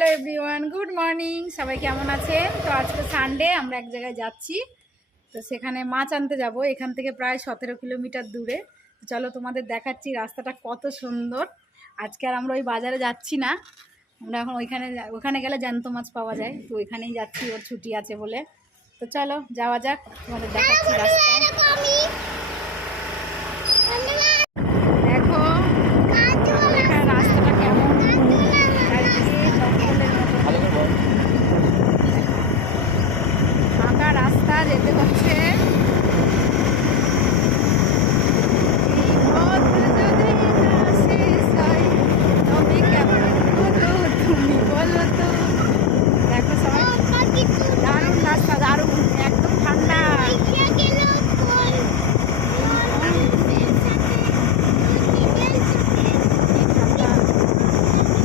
Hello everyone, good morning. সবাই কেমন আছে তো আজকে সানডে আমরা এক জায়গায় যাচ্ছি। তো সেখানে মাছ আনতে যাব। এখান থেকে প্রায় সতেরো কিলোমিটার দূরে। চলো তোমাদের দেখাচ্ছি রাস্তাটা কত সুন্দর। আজকে আর আমরা ওই বাজারে যাচ্ছি না। আমরা এখন ওইখানে ওখানে গেলে জ্যান্ত মাছ পাওয়া যায়। তো ওইখানেই যাচ্ছি, ওর ছুটি আছে বলে। তো চলো, যাওয়া যাক। তোমাদের দেখাচ্ছি রাস্তায় দেখো এখানে রাস্তাটা কেমন চারিদিকে জঙ্গলের মতো ফাঁকা রাস্তা যেতে হচ্ছে এই পথ যদি না শেষ হয়, তবে কেমন হতো তুমি বলো তো দেখো সবাই দারুণ রাস্তা দারুণ একদম ঠান্ডা ঠান্ডা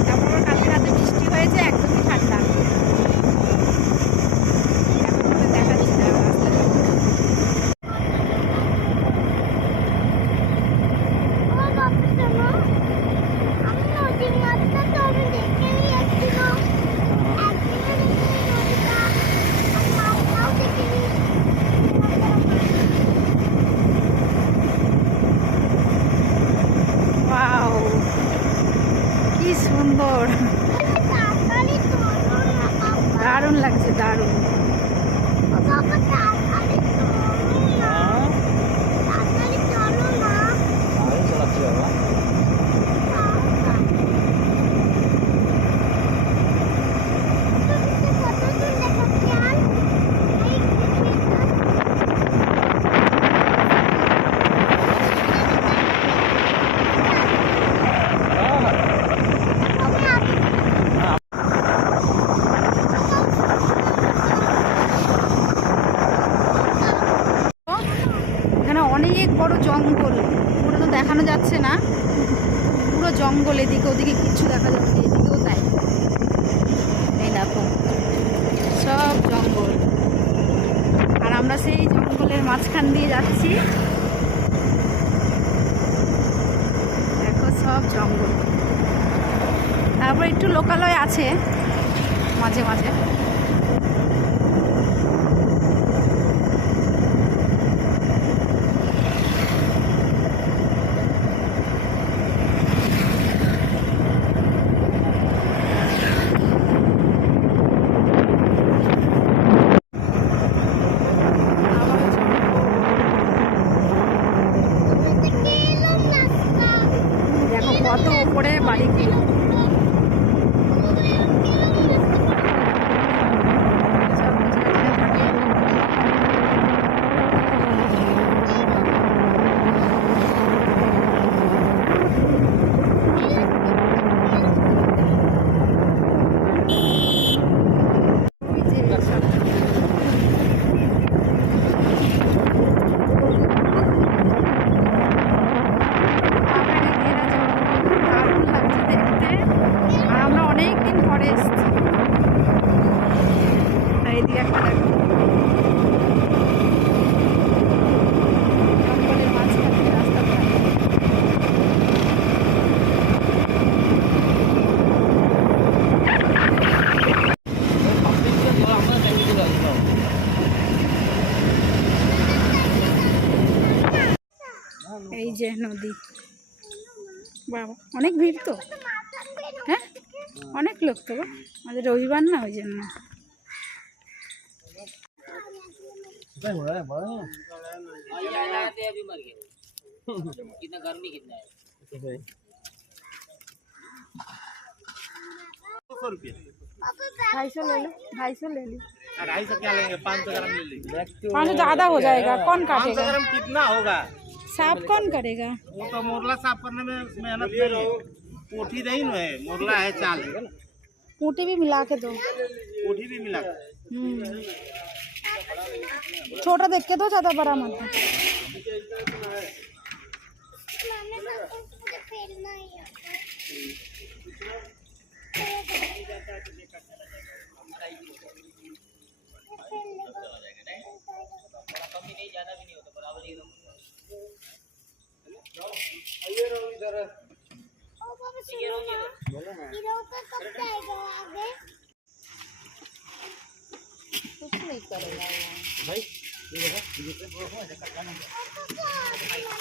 তারপর কালকে রাতে বৃষ্টি হয়েছে একদমই ঠান্ডা এখন তোমাদের দেখাচ্ছি না রাস্তাটা ওয়াও কি সুন্দর দারুণ লাগছে দারুণ এখানে অনেক বড় জঙ্গল পুরো তো দেখানো যাচ্ছে না? পুরো জঙ্গল এদিকে ওদিকে কিচ্ছু দেখা যাচ্ছে এদিকেও তাই। এই দেখো, সব জঙ্গল। আর আমরা সেই জঙ্গলের মাঝখান দিয়ে যাচ্ছি। দেখো, সব জঙ্গল। তারপর একটু লোকালয় আছে, মাঝে মাঝে। নদী বাবা অনেক ভিড় তো হ্যাঁ অনেক লোক তো গো আমাদের রবিবার না ওই জন্য कितना गर्मी कितना है ढाई सौ ले लो ढाई सौ ले ली ढाई सौ क्या लेंगे पाँच सौ ग्राम ले लीजिए पाँच सौ ज़्यादा हो जाएगा कौन पाँच सौ काटेगा ग्राम कितना होगा साफ़ कौन करेगा? वो तो मोरला साफ़ करने में मेहनत नहीं है। पोठी नहीं है मोरला है चाल है कोठी भी मिला के दो। पोठी भी मिला हम्म। छोटा देख के दो ज़्यादा बड़ा मत दो।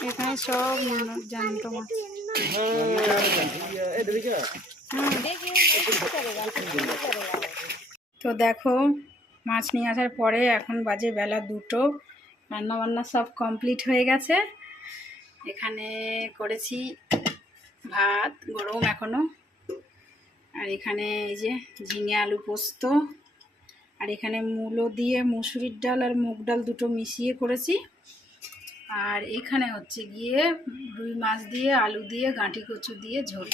এখানে সব জানতো তো দেখো, মাছ নিয়ে আসার পরে এখন বাজে বেলা দুটো। রান্না বান্না সব কমপ্লিট হয়ে গেছে। এখানে করেছি ভাত, গরম এখনও। আর এখানে এই যে ঝিঙে আলু পোস্ত, আর এখানে মূলো দিয়ে মুসুরির ডাল আর মুগ ডাল দুটো মিশিয়ে করেছি। আর এখানে হচ্ছে গিয়ে রুই মাছ দিয়ে, আলু দিয়ে, গাঁটি কচু দিয়ে ঝোল।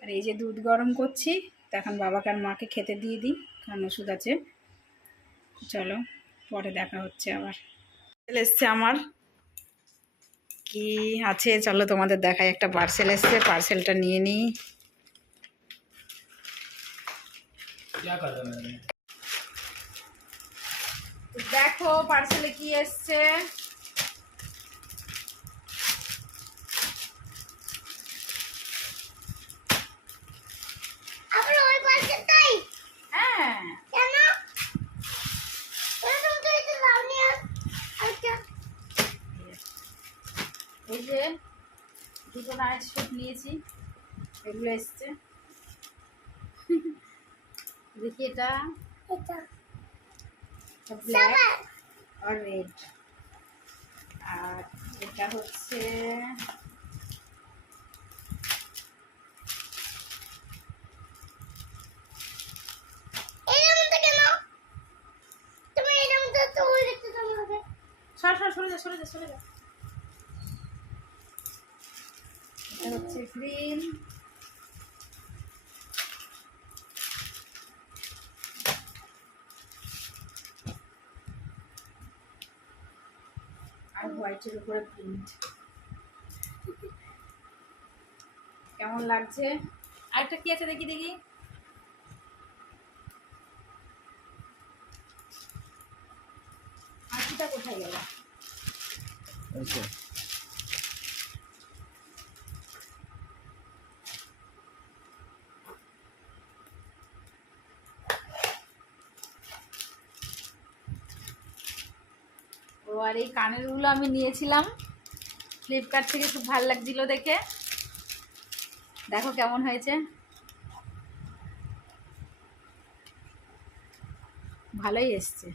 আর এই যে দুধ গরম করছি, তো এখন বাবাকে আর মাকে খেতে দিয়ে দিই, কারণ ওষুধ আছে। চলো, পরে দেখা হচ্ছে আবার। এসছে আমার। কি আছে? চলো তোমাদের দেখাই, একটা পার্সেল এসছে পার্সেলটা নিয়ে নিই। দেখো পার্সেলে কি এসছে এই যে দুটো নাইট স্যুট নিয়েছি এগুলো এসছে দেখি এটা। এটা। ব্ল্যাক আর রেড আর এটা হচ্ছে যা সরে যা সরে যা। এটা হচ্ছে গ্রিন আর হোয়াইটের উপরে প্রিন্ট কেমন লাগছে? আরেকটা কি আছে দেখি দেখি। আঁকিটা কোথায় গেল? আর এই কানেরগুলো আমি নিয়েছিলাম। ফ্লিপকার্ট থেকে খুব ভালো লাগছিল দেখে। দেখো কেমন হয়েছে। ভালোই এসছে।